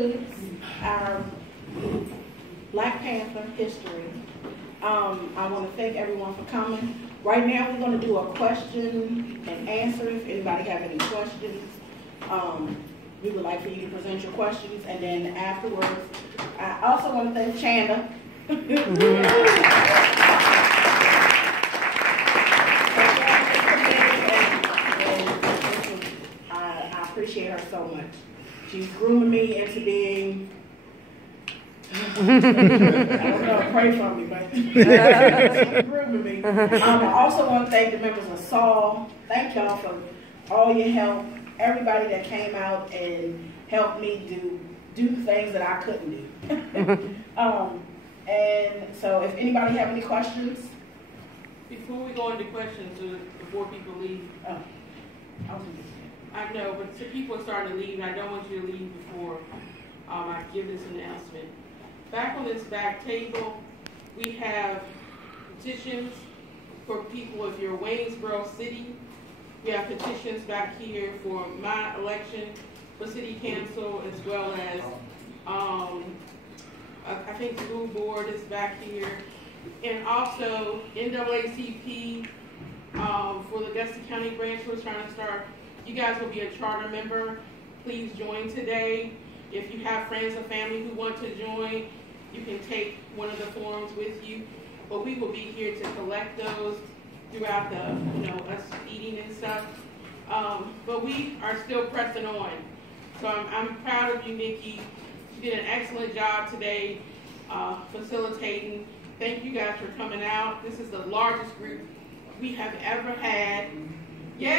concludes our Black Panther history. I want to thank everyone for coming. Right now, we're going to do a question and answer. If anybody have any questions, we would like for you to present your questions. And then afterwards, I also want to thank Chanda. I appreciate her so much. She's grooming me into being, I don't know, pray for me, but she's grooming me. I also want to thank the members of SAL. Thank y'all for all your help. Everybody that came out and helped me do things that I couldn't do. And so if anybody have any questions. Before we go into questions, before people leave. I know, but some people are starting to leave, and I don't want you to leave before I give this announcement. Back on this back table, we have petitions for people if you're Waynesboro City. We have petitions back here for my election for city council, as well as I think the school board is back here, and also NAACP for the Augusta County branch we're trying to start. You guys will be a charter member. Please join today. If you have friends or family who want to join, you can take one of the forms with you. But we will be here to collect those throughout the, us eating and stuff. But we are still pressing on. So I'm proud of you, Nikki. You did an excellent job today facilitating. Thank you guys for coming out. This is the largest group we have ever had. Yay! The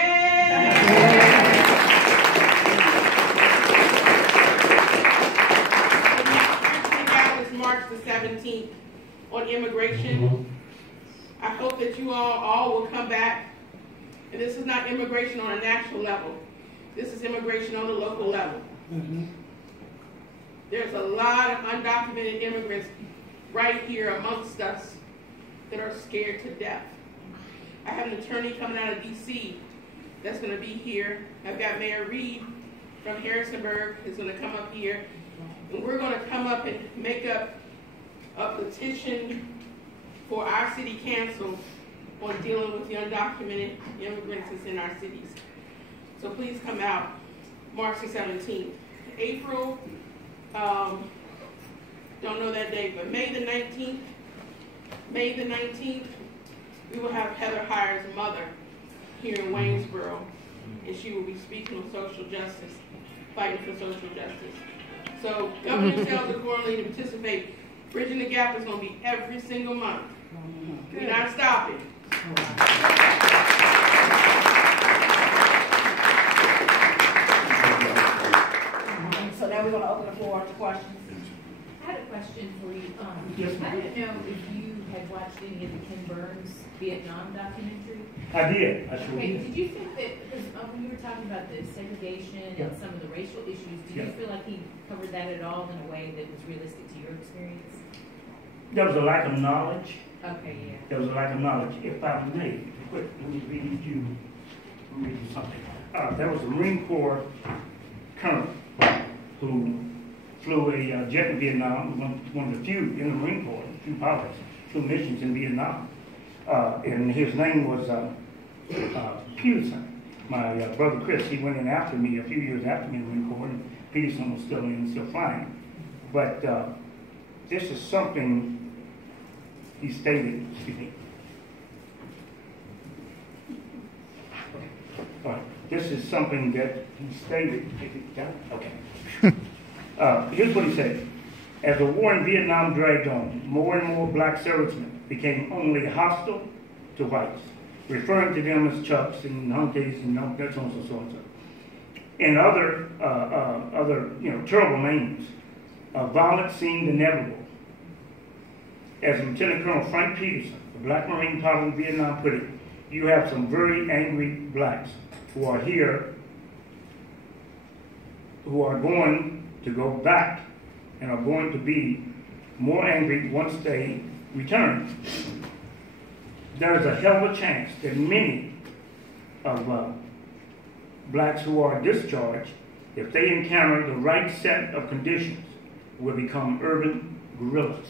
next thing out is March the 17th on immigration. I hope that you all will come back. And this is not immigration on a national level. This is immigration on the local level. There's a lot of undocumented immigrants right here amongst us that are scared to death. I have an attorney coming out of D.C. that's going to be here. I've got Mayor Reed from Harrisonburg who's going to come up here. And we're going to come up and make up a petition for our city council on dealing with the undocumented immigrants that's in our cities. So please come out March the 17th. April, don't know that date, but May the 19th, we will have Heather Heyer's mother here in Waynesboro, and she will be speaking on social justice, fighting for social justice. So govern yourselves accordingly to participate. Bridging the Gap is going to be every single month. We're not stopping. So now we're going to open the floor to questions. I had a question for you. I didn't know if you had watched any of the Ken Burns Vietnam documentary. I did. I sure Okay, did. did you think that, because when you were talking about the segregation and some of the racial issues, did you feel like he covered that at all in a way that was realistic to your experience? There was a lack of knowledge. Okay, yeah. There was a lack of knowledge. If I may, quick, let me read you something. There was a Marine Corps colonel who flew a jet in Vietnam, one of the few in the Marine Corps, few pilots, flew missions in Vietnam. And his name was Peterson. My brother Chris, he went in after me, a few years after me in the Marine Corps, and Peterson was still in, still flying. But this is something he stated, excuse me. All right. This is something that he stated. Okay. Here's what he said. As the war in Vietnam dragged on, more and more black servicemen became only hostile to whites, referring to them as chucks and hunkies and that's so and so and so. And other terrible names. Violence seemed inevitable. As Lieutenant Colonel Frank Peterson, the black Marine pilot in Vietnam, put it, you have some very angry blacks who are here, who are going to go back and are going to be more angry once they return. There is a hell of a chance that many of blacks who are discharged if they encounter the right set of conditions, will become urban guerrillas.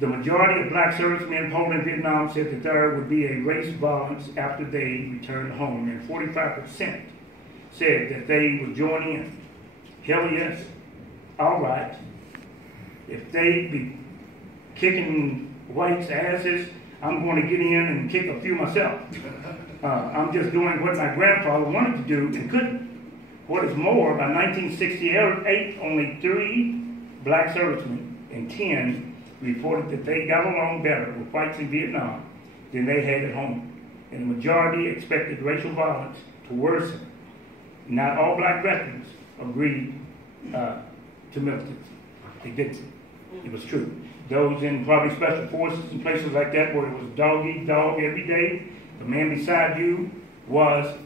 The majority of black servicemen polled in Vietnam said that there would be a race violence after they returned home, and 45% said that they would join in. Hell yes, all right. If they be kicking whites' asses, I'm going to get in and kick a few myself. I'm just doing what my grandfather wanted to do and couldn't. What is more, by 1968, only 3 black servicemen and 10 reported that they got along better with whites in Vietnam than they had at home. And the majority expected racial violence to worsen. Not all black veterans agreed to militancy. They didn't. It was true. Those in probably special forces and places like that where it was dog eat dog every day, the man beside you was,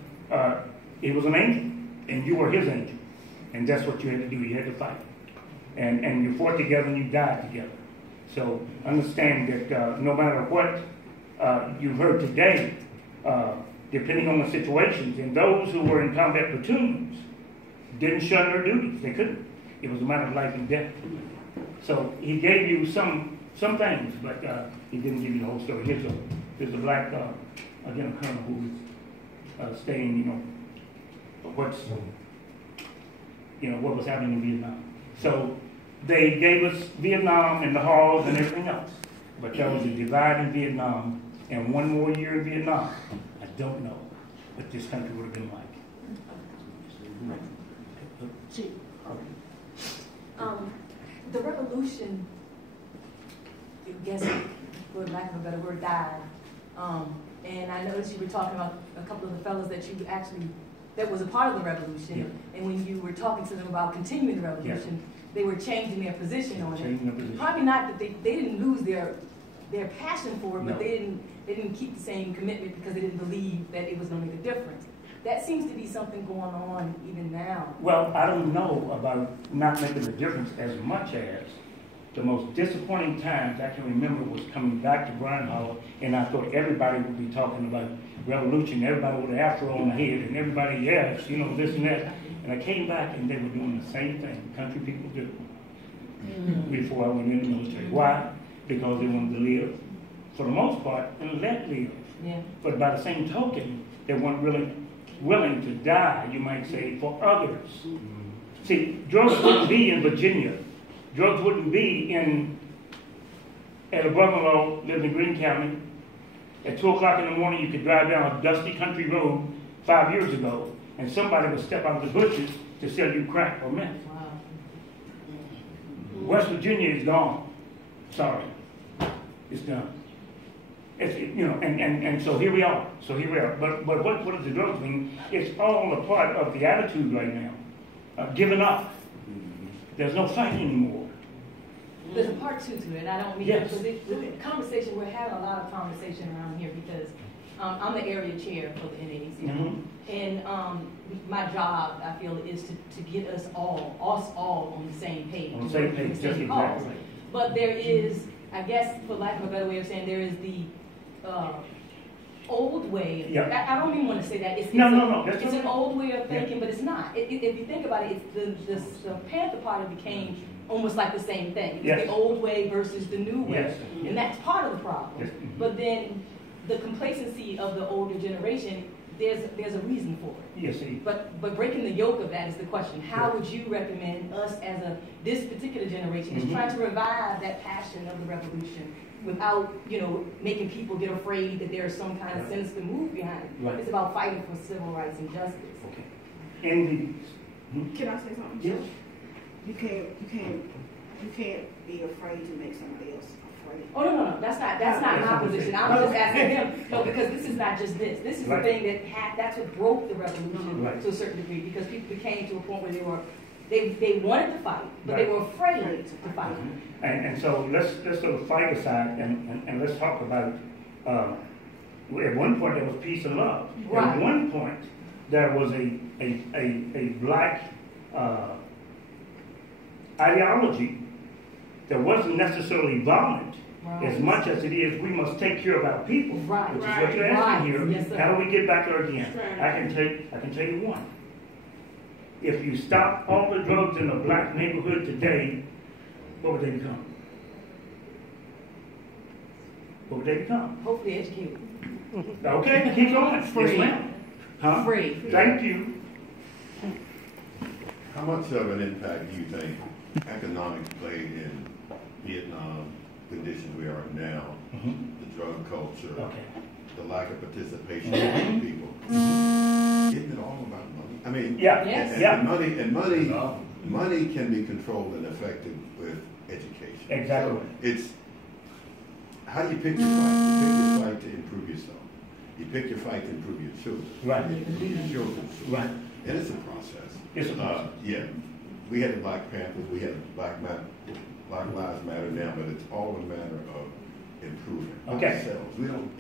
he was an angel, and you were his angel. And that's what you had to do. You had to fight. And you fought together and you died together. So understand that no matter what you've heard today, depending on the situations, and those who were in combat platoons didn't shun their duties. They couldn't. It was a matter of life and death. So he gave you some things, but he didn't give you the whole story. Here's a black, again, a colonel who was saying, what was happening in Vietnam. So they gave us Vietnam and the halls and everything else, but there was a divide in Vietnam, and one more year in Vietnam. I don't know what this country would have been like. The revolution, I guess, for lack of a better word, died. And I noticed you were talking about a couple of the fellows that was a part of the revolution. Yeah. And when you were talking to them about continuing the revolution, they were changing their position on it. Probably not that they didn't lose their passion for it, but they didn't keep the same commitment because they didn't believe that it was going to make a difference. That seems to be something going on even now. Well, I don't know about not making a difference as much as the most disappointing times I can remember was coming back to Bryan Hollow, and I thought everybody would be talking about revolution, everybody with an afro on the head, and everybody else, this and that. And I came back and they were doing the same thing country people do before I went in the military. Why? Because they wanted to live, for the most part, and let live. Yeah. But by the same token, they weren't really willing to die, you might say, for others. See, drugs wouldn't be in Virginia. Drugs wouldn't be at a brother-in-law lived in Greene County. At 2 o'clock in the morning, you could drive down a dusty country road 5 years ago, and somebody would step out of the bushes to sell you crack or meth. Wow. West Virginia is gone. Sorry. It's done. And so here we are. But what does the drugs mean? It's all a part of the attitude right now. Giving up. There's no fight anymore. There's a part 2 to it. I don't mean the conversation. We're having a lot of conversation around here because I'm the area chair for the NAACP, and my job, I feel, is to get us all on the same page. On the same page, just exactly. But there is, I guess, for lack of a better way of saying, there is the old way. Yeah. I don't even want to say that. It's an old way of thinking, but it's not. If you think about it, the Panther Party became almost like the same thing. It's the old way versus the new way, and that's part of the problem. Yes. But then the complacency of the older generation, there's a reason for it. Yes, But breaking the yoke of that is the question. How would you recommend us as this particular generation is trying to revive that passion of the revolution without, making people get afraid that there's some kind of sinister move behind it? Right. It's about fighting for civil rights and justice. Okay. Can I say something? Yes. You can't be afraid to make somebody else afraid. Oh no, that's not my position. I was just asking him. No, because this is not just this. This is the thing that's what broke the revolution to a certain degree, because people came to a point where they wanted to fight, but they were afraid to fight. And so let's sort of fight aside and let's talk about. At one point there was peace and love. Right. At one point there was a black ideology that wasn't necessarily violent as much as it is we must take care of our people, which is what you're asking here. Yes, how do we get back there again? Right. I can tell you one. If you stop all the drugs in a black neighborhood today, what would they become? What would they become? Hopefully educated. Okay, keep going. Free. Yes, ma'am. Huh? Free. Thank you. How much of an impact do you think economics played in Vietnam conditions we are in now? The drug culture, Okay. the lack of participation of people. Isn't it all about money? I mean, Yeah. Yes. and money can be controlled and affected with education. Exactly. So it's how do you pick your fight? You pick your fight to improve yourself. You pick your fight to improve your children. Right. Your children. Right. And it's a process. It's a process. Yeah. We had the Black Panthers, we had Black Lives Matter now, but it's all a matter of improving ourselves. We don't,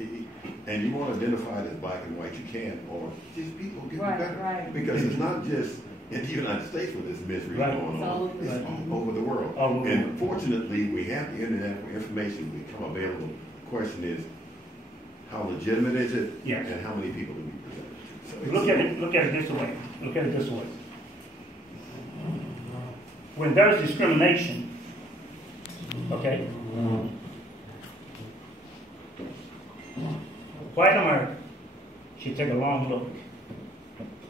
and you want to identify it as black and white, you can, or just people get better. Right. Because it's not just in the United States where this misery is going on, it's all over the world. And fortunately, we have the internet where information become available. The question is, how legitimate is it? Yes. And how many people do we present? So Look at it this way. Look at it this way. When there's discrimination, okay, white America should take a long look.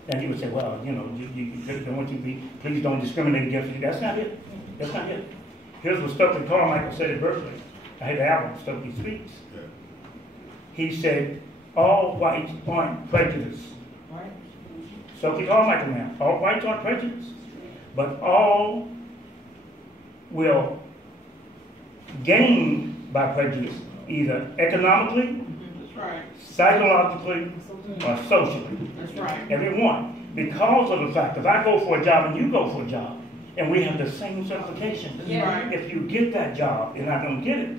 And you would say, well, you know, don't want you to be, please don't discriminate against you. That's not it. That's not it. Here's what Stokely Carmichael said at Berkeley. I had the album, Stokely Speaks. yeah. He said, all whites aren't prejudiced. Right. Stokely Carmichael now, all whites aren't prejudiced. But all will gain by prejudice, either economically, That's right. psychologically, or socially. That's right. Everyone. Because of the fact, if I go for a job and you go for a job, and we have the same certification, Yeah. if you get that job and I don't get it,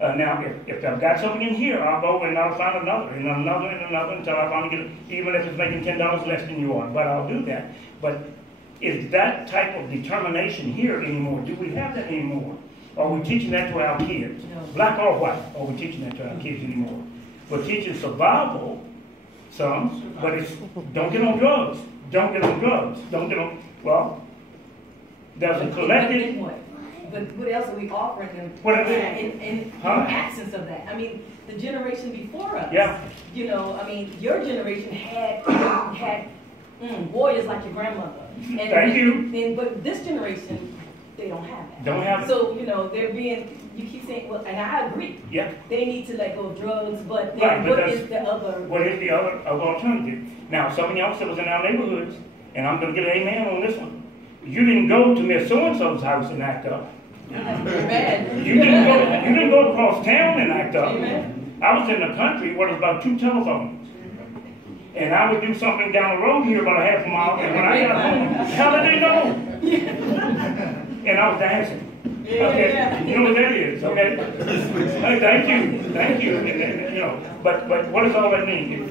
now if I've got something in here, I'll go and I'll find another, and another, and another, until I finally get it, even if it's making $10 less than you are. But I'll do that. But is that type of determination here anymore? Do we have that anymore? Are we teaching that to our kids? No. Black or white? Are we teaching that to our kids anymore? We're teaching survival, some, but it's don't get on drugs. Don't get on drugs. Don't get on, well, there's a collective. But what else are we offering them What is it? in Huh? absence of that? I mean, the generation before us, Yeah. you know, I mean, your generation had warriors like your grandmother. And Thank you. But this generation, they don't have that. Don't have it. So, you know, they're being, you keep saying, well, and I agree. Yeah. They need to let go of drugs, but then Right, but what that's- is the other? What is the other alternative? Now, some of y'all that was in our neighborhoods, and I'm going to get an amen on this one. You didn't go to Miss So-and-so's house and act up. Amen. You didn't go across town and act up. Amen. I was in the country where there's about 2 telephones. And I would do something down the road here about a half a mile, and when I got home, how did they know? And I was dancing. Okay, you know what that is, okay? Hey, thank you, and, you know. But what does all that mean?